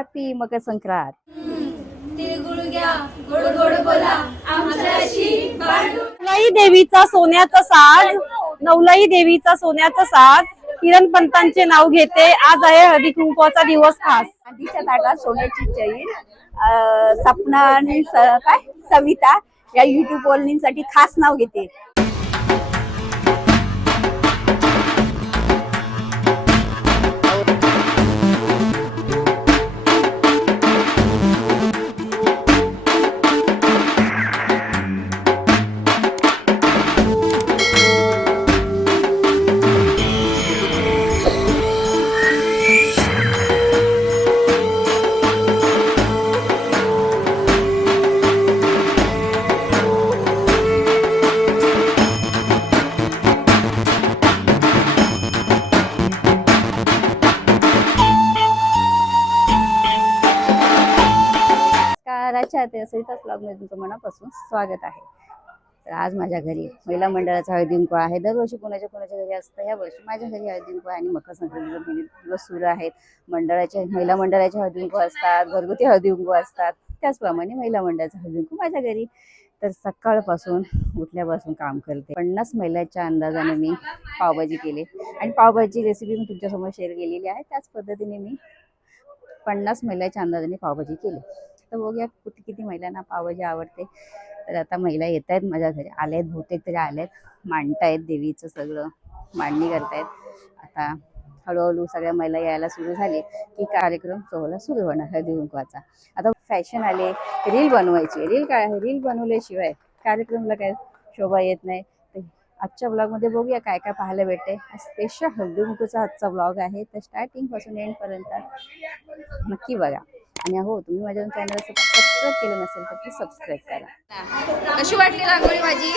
Happy Makar Sankrant. तिळगुळ घ्या, गोड गोड बोला आमच्याशी बांधून. नवलाई देवीचा सोन्याचा साज, नवलाई देवीचा सोन्याचा साज, किरण पंतांचे नाव घेते. आज आहे हळदी कुंकवाचा दिवस खास. आधीच्या ताटात सोन्याची चैन. सपना आणि काय सविता या युट्यूब वॉलिंगसाठी खास नाव घेते. सविता ब्लॉग मध्ये तुमचं मनापासून स्वागत आहे. तर आज माझ्या घरी महिला मंडळाचा हळदी कुंकू आहे. दरवर्षी कोणाच्या घरी असतं, या वर्षी माझ्या घरी हळदी कुंकू आणि मकर संक्रांतीचे दिवस सुरू आहेत. महिला मंडळाचे हळदी कुंकू असतात, घरगुती हळदी कुंकू असतात. त्याचप्रमाणे महिला मंडळाचा हळदी कुंकू माझ्या घरी. तर सकाळपासून उठल्यापासून काम करते. 50 महिलांच्या अंदाजाने मी पावभाजी केली आणि पावभाजी रेसिपी मी तुमच्यासमोर शेअर केलेली आहे. त्याच पद्धतीने मी 50 महिलांच्या अंदाजाने पावभाजी केली. तर बघूया किती महिलांना पावभाजी आवडते. तर आता महिला येत आहेत माझ्या घरी, आल्यात बहुतेक तरी आल्यात, मांडतायत देवीचं सगळं, मांडणी करतायत. आता हळूहळू सगळ्या महिला यायला सुरू झाली की कार्यक्रम सोहळा सुरू होणार हळदी कुंकवाचा. आता फॅशन आले रील बनवायची. रील काय आहे, रील बनवल्याशिवाय कार्यक्रमला काय शोभा येत नाही. तर आजच्या ब्लॉगमध्ये बघूया काय काय पाहायला भेटते. स्पेशल हळदी कुंकूचा आजचा ब्लॉग आहे. तर स्टार्टिंग पासून एंड पर्यंत नक्की बघा. आणि हो, तुम्ही माझ्या चॅनलला सबस्क्राईब केलं नसेल तर प्लीज सबस्क्राईब करा. कशी वाटली रांगोळी माझी?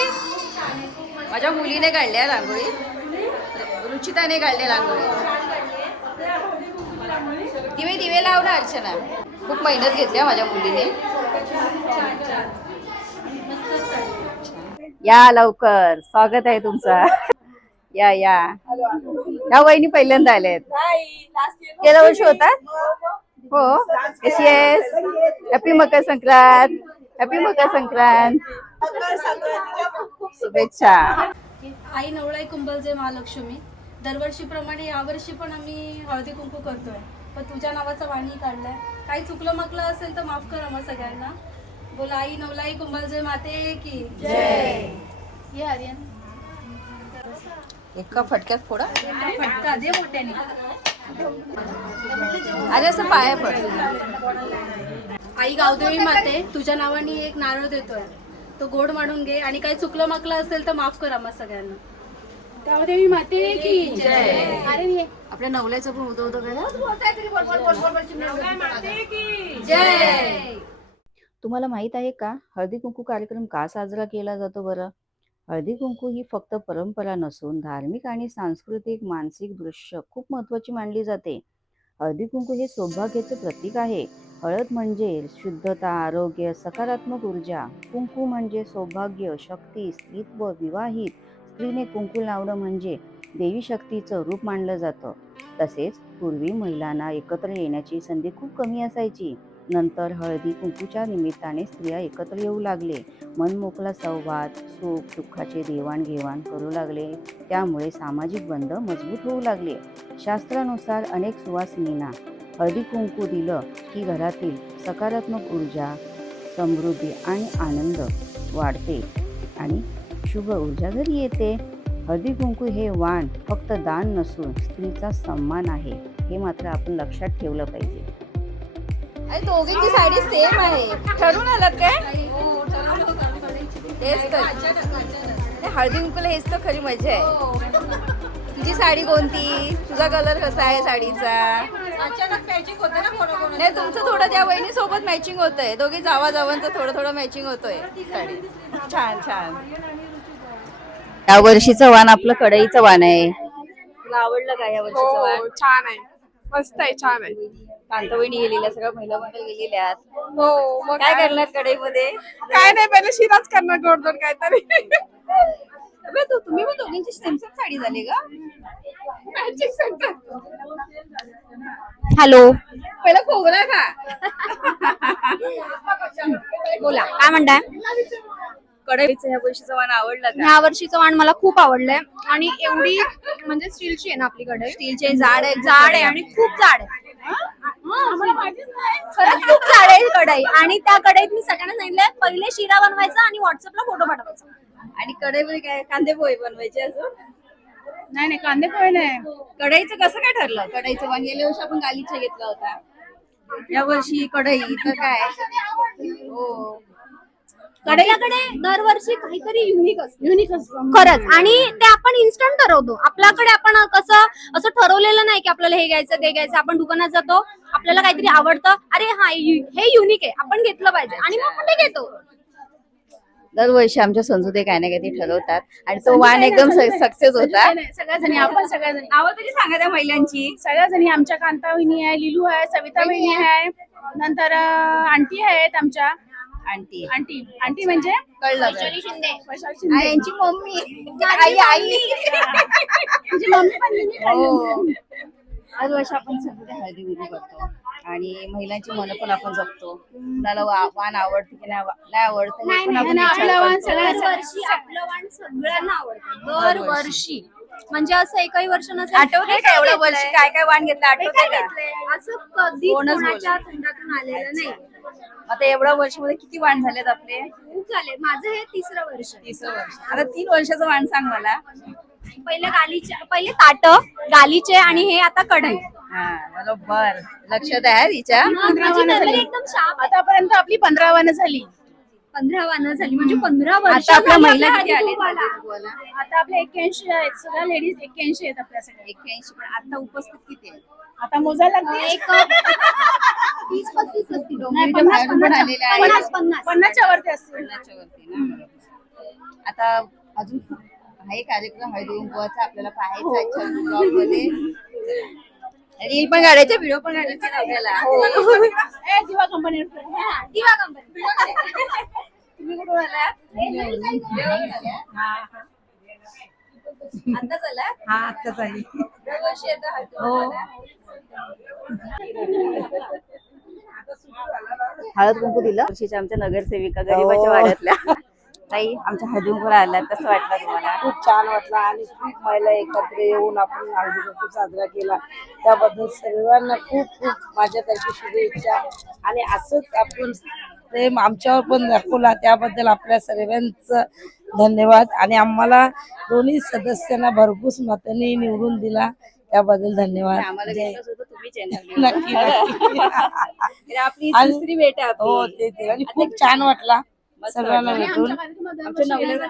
माझ्या मुलीने काढल्या रांगोळी, रुचिताने काढले रांगोळी. दिवे लाव ना अर्चना. खूप मेहनत घेतली माझ्या मुलीने. या लवकर, स्वागत आहे तुमचं. या वहिनी पहिल्यांदा आल्यात. गेल्या वर्षी होता हो. कशी आहेस? हॅपी मकर संक्रांत. हॅपी मकर संक्रांत. शुभेच्छा. आई नवलाई कुंभलजे महालक्ष्मी. दरवर्षीप्रमाणे यावर्षी पण आम्ही हळदी कुंकू करतोय, पण तुझ्या नावाचा वाणी काढलाय. काही चुकलं मकलं असेल तर माफ कर आम्हा सगळ्यांना. बोला आई नवलाई कुंभलजे माते की जय. ये आर्यन एका फटक्यात फोडा. फटका दे मोठ्याने. अरे असं पाया पड. आई गावदेवी माते, तुझ्या नावाने एक नारळ देतोय, तो गोड मांडून घे. आणि काही चुकलं माकलं असेल तर माफ कर आम्हा सगळ्यांना. गावदेवी माते की जय. अरे आपल्या नवल्याचं पण उदो करा. जय. तुम्हाला माहित आहे का हळदी कुंकू कार्यक्रम का साजरा केला जातो बरं? हळदी कुंकू ही फक्त परंपरा नसून धार्मिक आणि सांस्कृतिक मानसिक दृश्य खूप महत्त्वाची मानली जाते. हळदी कुंकू हे सौभाग्याचे प्रतीक आहे. हळद म्हणजे शुद्धता, आरोग्य, सकारात्मक ऊर्जा. कुंकू म्हणजे सौभाग्य, शक्ती, स्त्रीत्व. विवाहित स्त्रीने कुंकू लावणं म्हणजे देवी शक्तीचं रूप मानलं जातं. तसेच पूर्वी महिलांना एकत्र येण्याची संधी खूप कमी असायची. नंतर हळदी कुंकूच्या निमित्ताने स्त्रिया एकत्र येऊ लागले, मनमोकळा संवाद, सुख दुःखाचे देवाणघेवाण करू लागले. त्यामुळे सामाजिक बंध मजबूत होऊ लागले. शास्त्रानुसार अनेक सुवासिनींना हळदी कुंकू दिलं की घरातील सकारात्मक ऊर्जा, समृद्धी आणि आनंद वाढते आणि शुभ ऊर्जा घरी येते. हळदी कुंकू हे वाण फक्त दान नसून स्त्रीचा सन्मान आहे, हे मात्र आपण लक्षात ठेवलं पाहिजे. अरे दोघींची साडी सेम आहे. ठरून आलात काय? तेच तर हळदी कुंकूला हेच तर खरी मजा आहे. तुझी साडी कोणती? तुझा कलर कसा आहे साडीचा? नाही, तुमचं थोडं त्या वहिनी सोबत मॅचिंग होतंय. दोघी जावांचं थोडं मॅचिंग होतोय साडी. छान छान. या वर्षीचं वाण आपलं कढईचं वाण आहे. तुला आवडलं का या वर्षीचं वाण? छान आहे, मस्त आहे, छान आहे. कांतवणी गेलेल्या, सगळ्या महिला मंडळ गेलेल्या आहेत. हो, मग काय करणार कढईमध्ये? काय नाही, पहिले शिराच करणार गोड काहीतरी. अबे तुम्ही पण दोघींची सेम सेम साडी झाली का? हॅलो, पहिला खोबरा खा. बोला काय म्हणताय? कढईचं ह्या वर्षीचं वाण आवडलं का? ह्या वर्षीचं वाण मला खूप आवडलंय आणि एवढी म्हणजे स्टीलची आहे ना आपली कढई. स्टीलचे जाड आहे, जाड आहे आणि खूप जाड आहे. खरंच खूप जाड आहे कढई. आणि त्या कढईत मी सगळ्यांना सांगितलंय पहिले शिरा बनवायचा आणि व्हॉट्सअपला फोटो पाठवायचा. आणि कढईमध्ये काय कांदे पोहे बनवायचे अजून? नाही कांदे पोहे नाही. कढईचं कसं काय ठरलं? कढईचं वाण गेल्या वर्षी आपण गालीचा घेतला होता, या वर्षी कढई तर काय? हो, कढईकडे दरवर्षी काहीतरी युनिक असतं खरंच. आणि ते आपण इन्स्टंट ठरवतो. आपल्याकडे आपण कसं असं ठरवलेलं नाही की आपल्याला हे घ्यायचं ते घ्यायचं. आपण दुकानात जातो, आपल्याला काहीतरी आवडतं, अरे हा हे युनिक आहे, आपण घेतलं पाहिजे आणि मग आपण ते घेतो. दरवर्षी आमच्या संजूते काय ना काही ठरवतात आणि तो वाण एकदम सक्सेस होता. सगळ्याजणी आपण सगळ्याजणी नावं तरी सांगा त्या महिलांची. सगळ्याजणी आमच्या कांता वहिनी आहे, लिलू आहे, सविता वहिनी आहे, नंतर आंटी आहेत आमच्या. आंटी आंटी म्हणजे कळलं का? वैशाली शिंदे. आणि यांची मम्मी आई तुझी मम्मी पण लिलू आहे. हो. दरवर्षी आपण सगळे हळदी कुंकू करतो आणि महिलांची मनं पण आपण जपतो. कुणाला वाण आवडतं की नाही आवडतं हे पण आपण विचार करतो. दरवर्षी आपलं वाण सगळ्यांना आवडतं. दरवर्षी म्हणजे असं एकही वर्ष नसेल. आठवतंय का एवढं वर्षी काय काय वाण घेतलं? आठवतंय का? असं कधीच कोणच कोणाच्या तोंडातून आलेलं नाही. आता एवढ्या वर्षामध्ये किती वाण झालेत आपले? खूप झाले. माझं हे 3रं वर्ष. 30 वर्ष. आता 3 वर्षाचं वाण सांग मला. पहिले ताट गालीचे आणि हे आता कढई. हा बरोबर लक्षात आहे तिच्या. माझी memory एकदम sharp आहे. आतापर्यंत आपली 15 वानं झाली. 15 वानं झाली म्हणजे 15 वर्ष. आता आपल्या महिला किती हळदी आले? कुंकवाला. आता आपल्या 81 आहेत, सगळ्या लेडीज 81 आहेत आपल्या सगळ्या. 81. पण आता उपस्थित किती आहे? आता मोजायला लागले. एक 30-35 असतील. नाही, म्हणजे बाहेरून पण आलेल्या आहेत. 50. 50च्या वरती असतील. 50च्या वरती ना, बरोबर. आता अजून हा एक कार्यक्रम हळदी कुंकवाचा आपल्याला पाहायचा आहे ब्लॉग मध्ये. रील पण काढायचे, व्हिडिओ पण काढायचे ना आपल्याला. ए, दिवा कंपनी. दिवा कंपनी. तुम्ही कुठून आलात? आता चला. हा आत्ताच आली. दरवर्षी येतं हळदी कुंकवाला. हळद कुंकू दिलं वर्षीच्या आमच्या नगरसेविका गरीबाच्या वाड्यातल्या ताई आमच्या हळदी कुंकूला आल्या. कसं वाटलं तुम्हाला? खूप छान वाटलं आणि खूप महिला एकत्र येऊन आपण हळदी कुंकू साजरा केला त्याबद्दल सर्वांना खूप खूप माझ्यातर्फे शुभेच्छा. आणि असंच आपण प्रेम आमच्यावर पण दाखवला त्याबद्दल आपल्या सर्वांचं धन्यवाद. आणि आम्हाला दोन्ही सदस्यांना भरपूर मतांनी निवडून दिला त्याबद्दल धन्यवाद. आम्हाला जय- विश्वास होता तुम्ही चॅनल नक्की नक्की. आपली आणि- दुसरी भेट आहे आपली. हो ते आणि खूप छान वाटला सर्वांना भेटून. आमच्या नवऱ्याला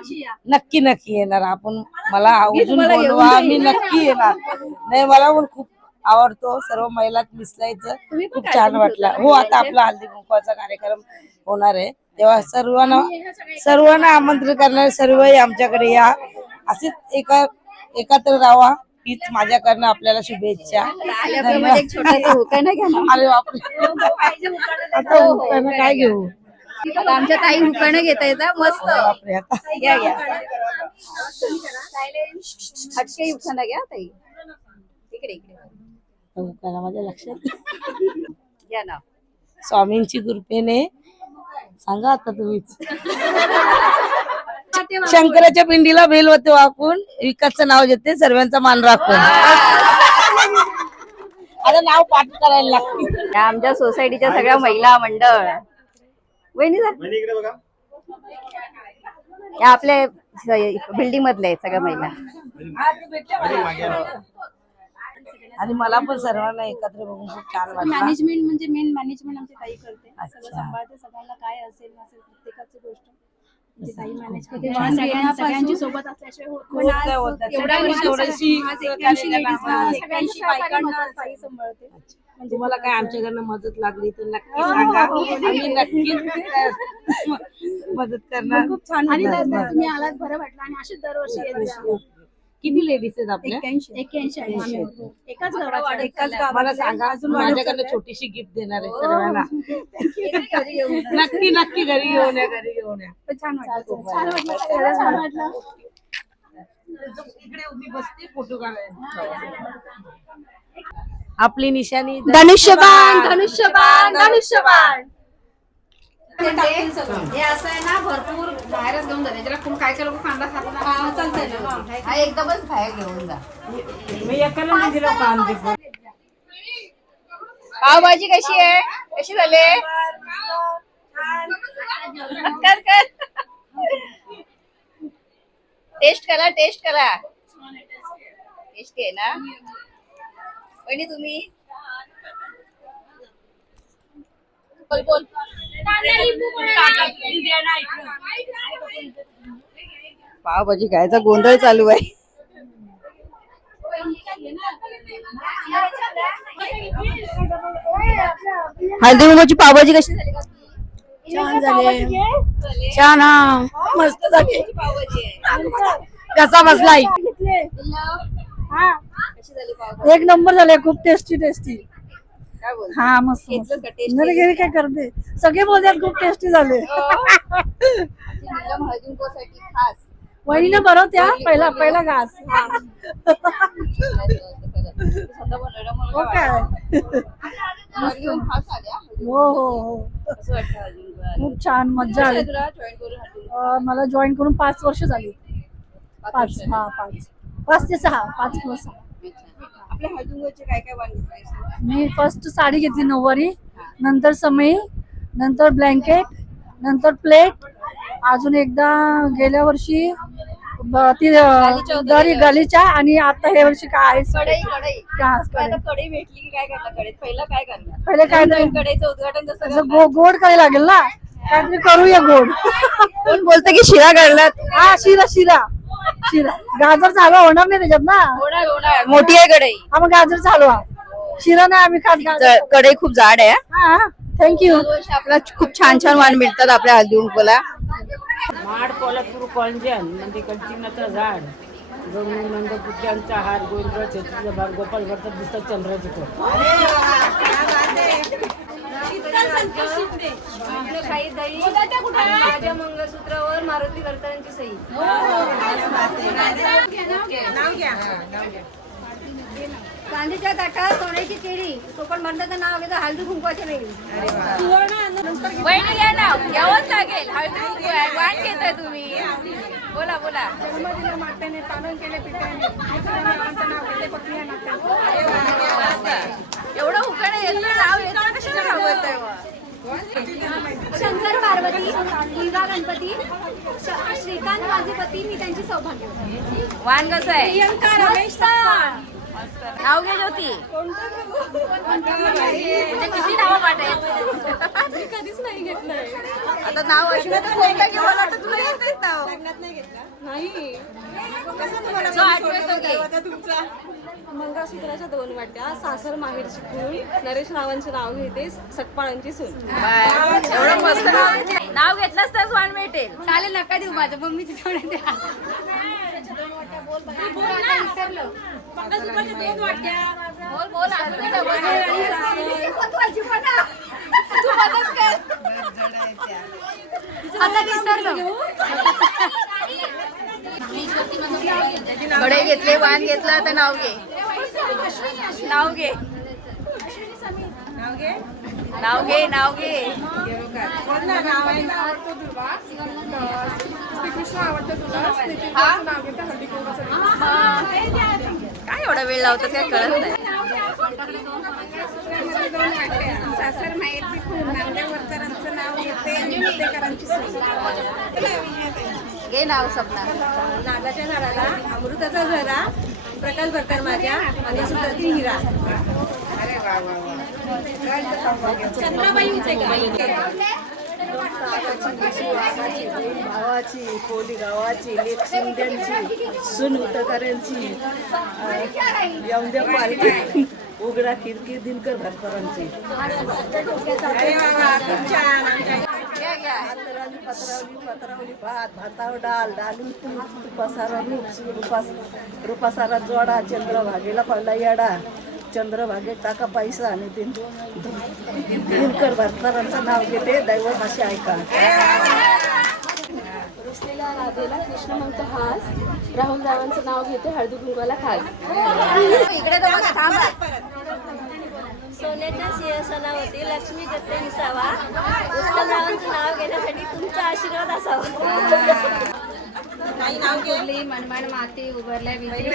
नक्की नक्की येणार आपण. मला आवर्जून तुम्हाला घेऊन बोलवा, जाईन. मी नक्की येणार. नाही मला पण खूप आवडतो सर्व महिलात मिसळायचं. खूप छान वाटलं. हो आता आपला हळदी कुंकवाचा कार्यक्रम होणार आहे तेव्हा सर्वांना आमंत्रण करणार. सर्वही आमच्याकडे या, असेच एकत्र राहा हीच माझ्याकडनं आपल्याला शुभेच्छा. आल्याप्रमाणे एक छोटासा होका नाही घ्या. अरे बापरे आता उखाणं काय घेऊ? आता आमच्या ताई हुकाणं घेता येतात मस्त. बापरे आता घ्या घ्या हटके हुकाणं घ्या ताई. इकडे इकडे उखाणा माझ्या लक्षात. घ्या ना. स्वामींची कृपेने सांगा आता तुम्हीच. शंकराच्या पिंडीला बेल होते वाकून विकासचं नाव घेते सर्वांचा मान राखून. आता नाव पाठ करायला लागते. या आमच्या सोसायटीच्या सगळ्या महिला मंडळ वहिनी या आपल्या बिल्डिंग मधल्या आहेत सगळ्या महिला. आणि मला पण सर्वांना एकत्र बघून खूप छान वाटलं. मॅनेजमेंट म्हणजे मेन मॅनेजमेंट आमची ताई करते. सगळं अच्छा. सांभाळते, सगळ्यांना काय असेल नसेल प्रत्येकाची गोष्ट म्हणजे ताई मॅनेज खूप करते. सगळ्यांची सोबत असल्याशिवाय होत पण आज काय होतं? एवढ्या सगळ्यांची वर्षी थोडीशी आज सहकार्य 81 करायला लेडीजला, हवं. 81 बायकांना ताई सांभाळते. म्हणजे तुम्हाला काय आमच्याकडनं मदत लागली तर नक्की सांगा. आम्ही नक्कीच मदत करणार. खूप छान आणि वाटलं. तुम्ही आलात बरं वाटलं. आणि अशीच दरवर्षी येत जा. किती लेडीज आहेत आपल्या? 81 आहे आम्ही. एकाच गावात एकाच गावात. मला सांगा, माझ्याकडनं छोटीशी गिफ्ट देणार आहे सर्वांना. नक्की नक्की घरी घेऊन या, घरी घेऊन या. छान वाटलं. छान वाटलं. सगळ्यांना छान वाटलं. इकडे उभी बसते फोटो काढायला. आपली निशाणी धनुष्यबाण धनुष्यबाण धनुष्यबाण. हे असं आहे ना, भरपूर बाहेरच घेऊन जाते त्याला. कोण काय काय लोक कांदा खात नाही. चालतंय ना. हा एकदमच बाहेर घेऊन जा. मी एकाला नाही दिलं कांदे. पावभाजी कशी आहे? कशी झाले? कर कर. टेस्ट करा टेस्ट करा. टेस्ट आहे ना वहिनी तुम्ही? बोल बोल. पावभाजी खायचा गोंधळ चालू आहे. हळदी कुंकूची पावभाजी कशी झाली? छान झाले. छान हा मस्त झाली. पावभाजी आहे. कसा बसलाय? कशी झाली पावभाजी? एक नंबर झाले. खूप टेस्टी टेस्टी. काय बोल? हा मस्त घेतलं का taste? नाही घरी काय करते सगळे बोलतात खूप टेस्टी झाले. नीलम हळदी कुंकूसाठी खास. वहिनीने बनवत्या पहिला पहिला घास. हो काय? हो हो हो खूप छान मज्जा आली. मला जॉईन करून 5 वर्ष झाली. 5 हा 5 ते 6 5 किंवा 6. आपल्या हळदुंगचे काय काय वाण घेतले? मी फर्स्ट साडी घेतली नऊवारी, नंतर समई, नंतर ब्लँकेट, नंतर प्लेट, अजून एकदा गेल्या वर्षी ती दरी गलीच्या, आणि आता हे वर्षी काय कढई कढई का आता कढई भेटली की काय करणार? कढईत पहिलं काय करणार? पहिले काय तरी कढईचं उद्घाटन जसं असं गोड करायला लागेल ना, काहीतरी करूया गोड. कोण बोलतं की शिरा करणार? हा शिरा शिरा शिरा. गाजर हलवा होणार नाही त्याच्यात ना. होणार होणार. मोठी आहे कढई. हा मग गाजर हलवा. शिरा नाही आम्ही खात. गाजर. कढई खूप जाड आहे. हा थँक्यू. आपला खूप छान छान वाण मिळतात आपल्या हळदी कुंकूला. माड पोलादपूर कॉलजन म्हणजे कंचिनाचं झाड, गंगू नंदपुट्यांचा हार, गोविंदराव छत्रीचा भार, गोपाळ भरतात दिसतात चंद्राचे कोण. काही दही माझ्या मंगळसूत्रावर मारुती करतानाची सही. कांद्याच्या ताटात सोन्याची केळी, कोकण म्हणतात नाव घेतं हळदी कुंकवाच्या वेळी. वहिनी घ्या नाव घ्यावंच लागेल. हळदी कुंकू आहे, वाण घेताय तुम्ही. बोला बोला. एवढं उकडे येतं नाव येतं कशाला नाव येतंय मग? शंकर पार्वती, दुर्गा गणपती, श्रीकांत माझेपती, मी त्यांची सौभाग्य. वाण कसं आहे? प्रियंका रमेश नाव घे ज्योती. म्हणजे किती नाव पाठायचं? कधीच नाही घेतलंय. आता नाव अश्विनी तर कोणतं घेऊ मला तर तुला येतेच नाव. नाही. जो आठवतो घे. मंगळसूत्राच्या 2 वाट्या, सासर माहेरची खून, नरेश रावांचे नाव घेते, सटपाळांची सून. एवढं मस्त नाव घेतलंस तरच वाण भेटेल. चालेल नका देऊ माझं मम्मीची थोडं द्या. बोल बोल असं नाही डबल तू मदत कर. आता विसरलो. कडे घेतले, वाण घेतलं, आता नाव घे. नाव घे. नाव घे. नाव घे. काय एवढा वेळ लावतात काय कळत नाही. सासर माहेरची खून, नांदेवरकरांचं नाव घेते आणि मुद्देकरांची सून. घे नाव सपना. नागाच्या झाडाला अमृताचा झरा, प्रकाश भरकर माझ्या मंगळसूत्रातील हिरा. चंद्राबाई होते का? भावाची, कोली गावाची, लेक शिंद्यांची, सून उतकऱ्यांची, यमद्या पालखी, उघडा खिडकी दिनकर भरकरांची. पत्रावली भात, भातावर डाल, डालून तुपासारा रूप, रूपासारा जोडा, चंद्रभागेला पडला येडा, चंद्रभागेत टाका पैसा, आणि दिनकर भरकरांचं नाव घेते, दैवत असे ऐका. रुसलेला राधेला कृष्ण म्हणतो हास, राहुल रावांचं नाव घेते हळदी कुंकवाला खास. इकडे तर बघा, थांबा. सोन्याच्या सिंहासनावरती लक्ष्मी दत्त विसावा, उत्तमरावांचं नाव घेण्यासाठी तुमचा आशीर्वाद असावा. मनमाड माती उभारल्या विजयी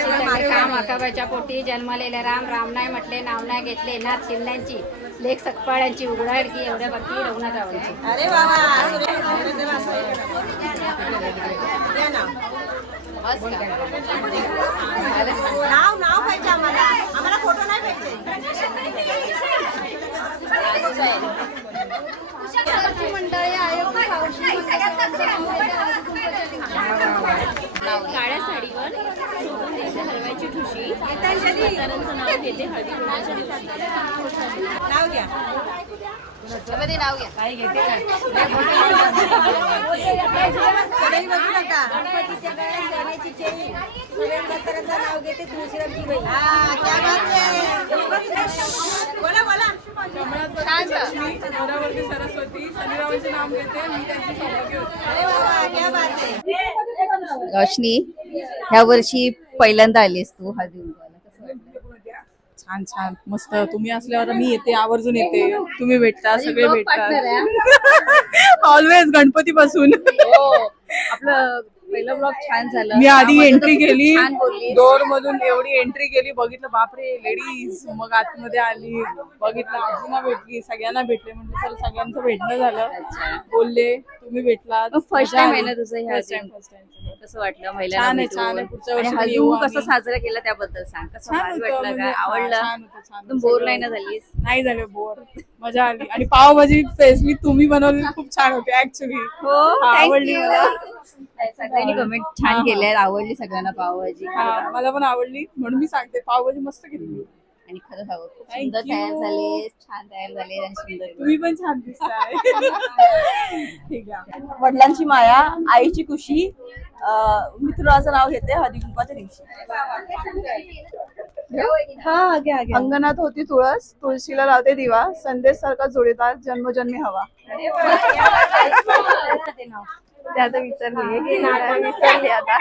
काम अकाबाच्या पोटी जन्मलेले राम राम नाही म्हटले नाव नाही घेतले नाथ शिंद्यांची लेख सकपाळ्यांची उघडाड की एवढ्या भक्ती रघुनाथरावांची. अरे बाबा, नाव पाहिजे आम्हाला फोटो नाही पाहिजे. काळ्या साडीवर शोभून दिसते हलव्याची ठुशी, म्हाताऱ्यांचं नाव घेते हळदी कुंकवाच्या दिवशी. नाव घ्या. नाव घ्या. काही घेते का? सगळी बघू नका. गणपतीच्या गळ्यात सोन्याची चेन, सुरेश म्हाताऱ्यांचं नाव घेते तुळशीरामची बाई. हा, क्या बात आहे. बोला बोला. नवरावरती सरस्वती, शनिरावांचे नाव घेते, मी त्यांची सौभाग्य होते. अरे बाबा, क्या बात आहे. रोशनी, ह्या वर्षी पहिल्यांदा आलीस तू हळदी कुंकवाला, कसं वाटलं? छान छान मस्त. तुम्ही असल्यावर मी येते, आवर्जून येते. तुम्ही भेटता, सगळे भेटतात. ऑलवेज गणपती पासून. आपलं पहिलं ब्लॉग छान झालं. मी आधी त्यामध्ये एंट्री तर खूप केली छान बोललीस. डोर मधून, एवढी एंट्री केली, बघितलं बापरे लेडीज, मग आतमध्ये आली, बघितलं आजीना भेटली, सगळ्यांना भेटले, म्हणजे चल सगळ्यांचं भेटणं झालं. बोलले तुम्ही भेटलात. फर्स्ट टाइम आहे ना तुझं ह्या फर्स्ट हळदी? टाइम. कसं वाटलं छान महिलांना आहे, छान आहे. भेटून? पुढच्या आणि वर्षी हळदी येऊ कुंकू कसं आम्ही. साजरा केला त्याबद्दल सांग. कसं छान भारी होतं, वाटलं म्हणजे का? आवडलं? छान होतं, छान तू होतं. बोर सगळं- नाही ना झालीस? नाही झाले बोर, मजा आली. आणि पावभाजी स्पेशली तुम्ही बनवली, खूप छान होती ऍक्च्युली. हो, आवडली मला. सगळ्यांनी कमेंट छान केले, आवडली सगळ्यांना पावभाजी. हा, मला पण आवडली, म्हणून मी सांगते पावभाजी मस्त केली. आणि खरंच हवं खूप सुंदर तयार झाले, छान तयार झाले आणि सुंदर. तुम्ही पण छान दिसताय. ठीक आहे. वडिलांची माया, आईची खुशी, मित्राचं नाव घेते हळदी कुंकवाच्या दिवशी. हा घ्या घ्या. अंगणात होती तुळस, तुळशीला लावते दिवा, संदेश सारखा जोडीदार जन्मजन्मी हवा. ते आता विसरली आता.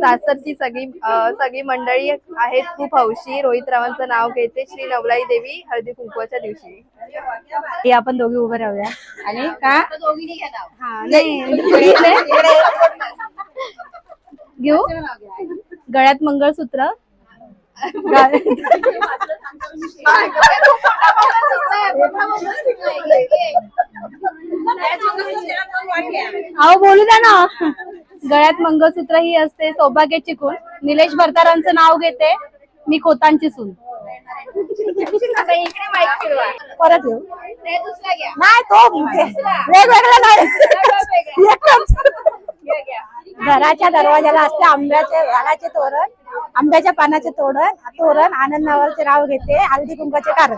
सासरची सगळी मंडळी आहेत खूप हौशी, रोहित रावांचं नाव घेते श्री नवलाई देवी हळदी कुंकवाच्या दिवशी. हे आपण दोघे उभे राहूया. आणि का हा, नाही घेऊ गळ्यात मंगळसूत्र, अहो बोलू द्या ना. गळ्यात मंगळसूत्र ही असते सौभाग्याची खूण, निलेश भरतारांचं नाव घेते मी खोतांची सून. परत येऊ नाही तो वेगवेगळा नाही. घराच्या दरवाजाला असते आंब्याचे झाडाचे तोरण, आंब्याच्या पानाचे तोरण आनंद नवरचे नाव घेते हळदी कुंकाचे कारण.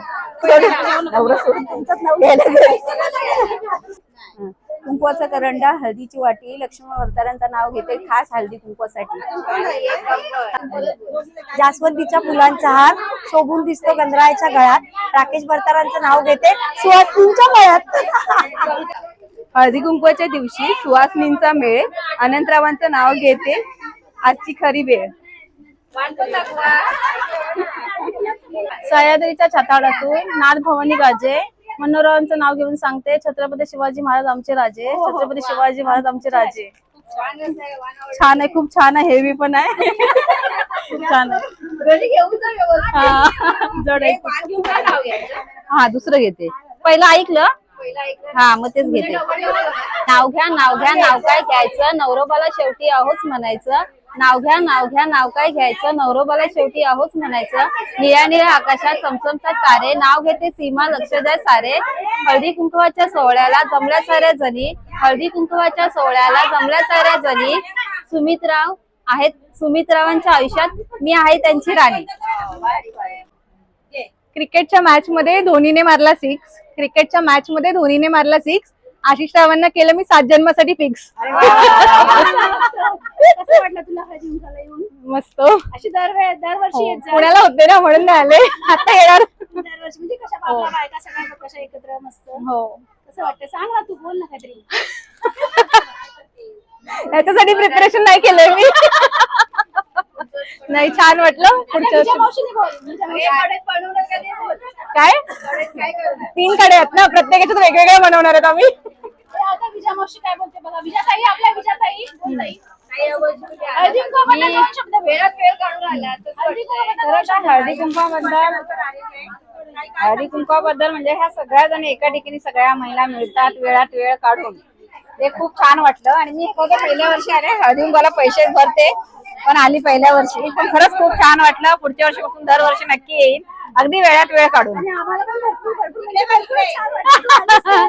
नवरा सोडून त्यांचंच नाव घ्यायला. कुंकवाचा करंडा, हळदीची वाटी, लक्ष्मण अवतारांचं नाव घेते खास हळदी कुंकवासाठी. जास्वंदीच्या फुलांचा हार शोभून दिसतो गंधराच्या गळ्यात, राकेश भरतारांचं नाव घेते सुहासिनीच्या गळ्यात. हळदी कुंकवाच्या दिवशी सुहासिनींचा मेळ, अनंतरावांचं नाव घेते आजची खरी वेळ. सह्याद्रीच्या छताडातून नाथ भवानी गाजे, मनोहरांचं नाव घेऊन सांगते छत्रपती शिवाजी महाराज आमचे राजे, छत्रपती शिवाजी महाराज आमचे राजे. छान आहे, खूप छान आहे, हेवी पण आहे. खूप छान आहे. जड आहे. हा दुसरं घेते, पहिलं ऐकलं हा मग तेच घेते. नाव घ्या नाव घ्या नाव काय घ्यायचं, नवरोबाला शेवटी आहोच म्हणायचं. नाव घ्या नाव घ्या नाव काय घ्यायचं, नवरोबाला शेवटी आहोच म्हणायचं. निळ्या निळ्या आकाशात चमचमतात तारे, नाव घेते सीमा लक्ष द्या सारे. हळदी कुंकवाच्या सोहळ्याला जमल्या साऱ्या जणी, हळदी कुंकवाच्या सोहळ्याला जमल्या साऱ्या जणी. सुमितराव आहेत, सुमितरावांच्या आयुष्यात मी आहे त्यांची राणी. क्रिकेटच्या मॅच मध्ये धोनीने मारला 6, क्रिकेटच्या मॅच मध्ये धोनीने मारला 6, आशिष रावांना केलं मी 7 जन्मासाठी फिक्स. कसं वाटलं तुला हळदी कुंकवाला येऊन? मस्त. अशी दरवर्षी येत जा. पुण्याला होते ना म्हणून नाही आले, आता येणार. दरवर्षी म्हणजे कशा आपल्या बायका सगळ्या कशा एकत्र मस्त. हो कसं वाटतं सांग ना, तू बोल ना काहीतरी. याच्यासाठी प्रिपरेशन नाही केलंय मी. नाही, छान वाटलं. पुढच्या विजया वर्षी मावशीने बोल, विजया मावशी. काय 3 कडे आहेत ना, प्रत्येकाच्यात वेगवेगळ्या बनवणार आहेत आम्ही. आता विजया मावशी काय बोलते बघा. विजयाताई, आपल्या विजयाताई बोल ताई. हळदी कुंकवाबद्दल 2 शब्द बोल. हळदी कुंकवाबद्दल म्हणजे ह्या सगळ्या जण एका ठिकाणी सगळ्या महिला मिळतात वेळात वेळ काढून, ते खूप छान वाटलं. आणि मी एखाद्या पहिल्या वर्षी आले, हळदी कुंकवाला पैसे भरते पण आली पहिल्या वर्षी, पण खरंच खूप छान वाटलं. पुढच्या वर्षीपासून दरवर्षी नक्की येईल, अगदी वेळात वेळ काढून. आम्हाला पण भरपूर भरपूर म्हणजे भरपूर छान वाटलं.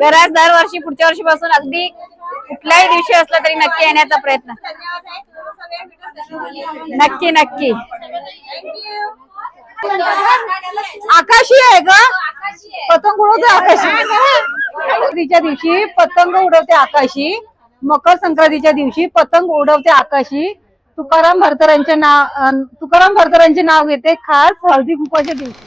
खरंच दरवर्षी पुढच्या वर्षीपासून अगदी कुठल्याही दिवशी असला तरी नक्की येण्याचा प्रयत्न. नक्की नक्की. आकाशी आहे का? पतंग उडवते आकाशी. दिवशी पतंग उडवते आकाशी. मकर संक्रांतीच्या दिवशी पतंग उडवते आकाशी. तुकाराम भरतरांचे नाव घेते खास हळदी कुंकवाच्या दिवशी.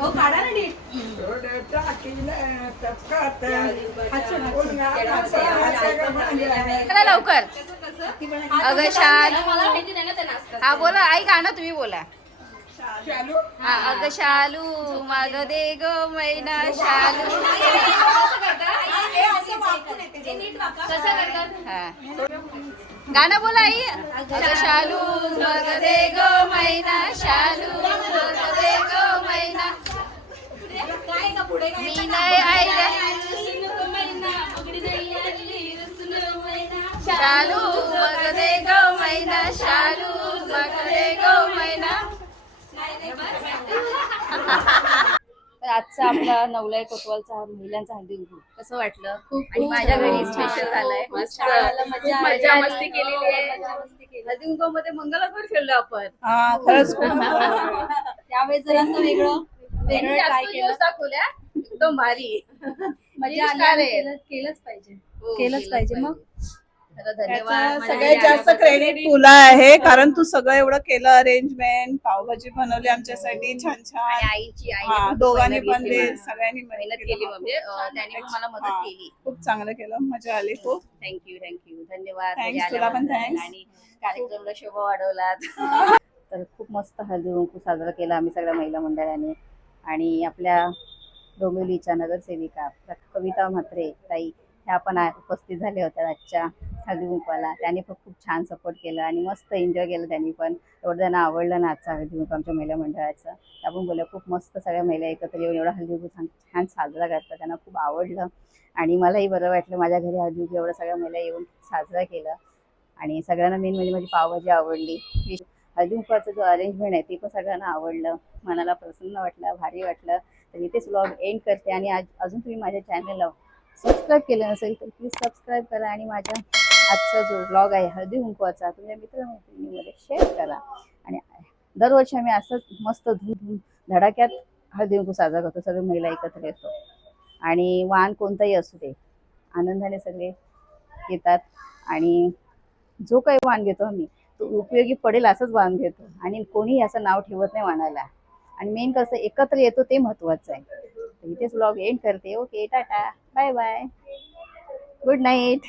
हो काढा ना नीट. चला लवकर. अगं शाल मला माहिती नाही ना ते नाचतात. हा बोला आई गाणं तुम्ही बोला. हा अगं शालू माग दे ग मैना शालू. कसं करतात? हा गाणं बोला आई. अगं शालू मग दे ग मैना शालू मग दे ग मैना. काय का पुढे काय? मी नाही ऐकलं. शालू मग दे ग मैना शालू मग दे ग मैना. तर आजचा आपला नवलाई कोतवालचा महिलांचा हळदी कुंकू कसं वाटलं? आणि माझ्या घरी स्पेशल झालंय. मजा मस्ती केलेली आहे. हळदी कुंकूमध्ये मंगलागौर खेळलो आपण. हा खरंच खूप त्यावेळेस जरा असं वेगळं त्यांनी ट्राय जास्त केलं. दिवस दाखवल्या एकदम भारी. मजा आली आणि केलंच पाहिजे. हो, केलंच पाहिजे मग. तर धन्यवाद. त्याचा माझ्या सगळ्यात घरी जास्त आल्याबद्दल. क्रेडिट तुला आहे कारण तू सगळं एवढं केलं अरेंजमेंट पावभाजी बनवली आमच्यासाठी छान आणि छान आईची हा आईने खूप दोघांनी मेहनत पण घेतली ते मला. सगळ्यांनी मेहनत केली म्हणजे त्यांनी पण मला मदत हा. केली. खूप चांगलं केलं मजा आली खूप थँक्यू धन्यवाद. Thanks, घरी तुला पण आल्याबद्दल thanks. आणि कार्यक्रमाला शोभा वाढवलात. तर खूप मस्त हळदी कुंकू साजरा केला आम्ही सगळ्या महिला मंडळाने. आणि आपल्या डोंबिवलीच्या नगरसेविका कविता म्हात्रे ताई ह्या पण उपस्थित झाल्या होत्या आजच्या हळदी कुंकवाला. त्यांनी पण खूप छान सपोर्ट केलं आणि मस्त एन्जॉय केलं त्यांनी पण. एवढं त्यांना आवडलं ना आजचा हळदी कुंकू आमच्या महिला मंडळाचं. आपण बोलल्या खूप मस्त सगळ्या महिला एकत्र येऊन एवढा हळदी कुंकू छान साजरा करतात. त्यांना खूप आवडलं आणि मलाही बरं वाटलं माझ्या घरी हळदी कुंकू एवढं सगळ्या महिला येऊन साजरा केला. आणि सगळ्यांना मेन म्हणजे माझी पावभाजी आवडली. हळदी कुंकवाचं जो अरेंजमेंट आहे ते पण सगळ्यांना आवडलं. मनाला प्रसन्न वाटलं, भारी वाटलं. तर इथेच व्लॉग एंड करते. आणि आज अजून तुम्ही माझ्या चॅनलला सबस्क्राईब केलं नसेल तर प्लीज सबस्क्राईब करा. आणि माझ्या आजचा जो व्लॉग आहे हळदी कुंकवाचा तुमच्या मित्रमैत्रिणीमध्ये शेअर करा. आणि दरवर्षी आम्ही असंच मस्त धूम धडाक्यात हळदी कुंकू साजरा करतो. सगळे महिला एकत्र येतो आणि वाण कोणताही असू दे आनंदाने सगळे येतात. आणि जो काही वाण घेतो आम्ही तो उपयोगी पडेल असंच वाण घेतो. आणि कोणीही असं नाव ठेवत नाही वाणाला. आणि मेन कसं एकत्र येतो ते महत्वाचं आहे. इथेच व्लॉग एंड करते. Okay tata bye bye good night.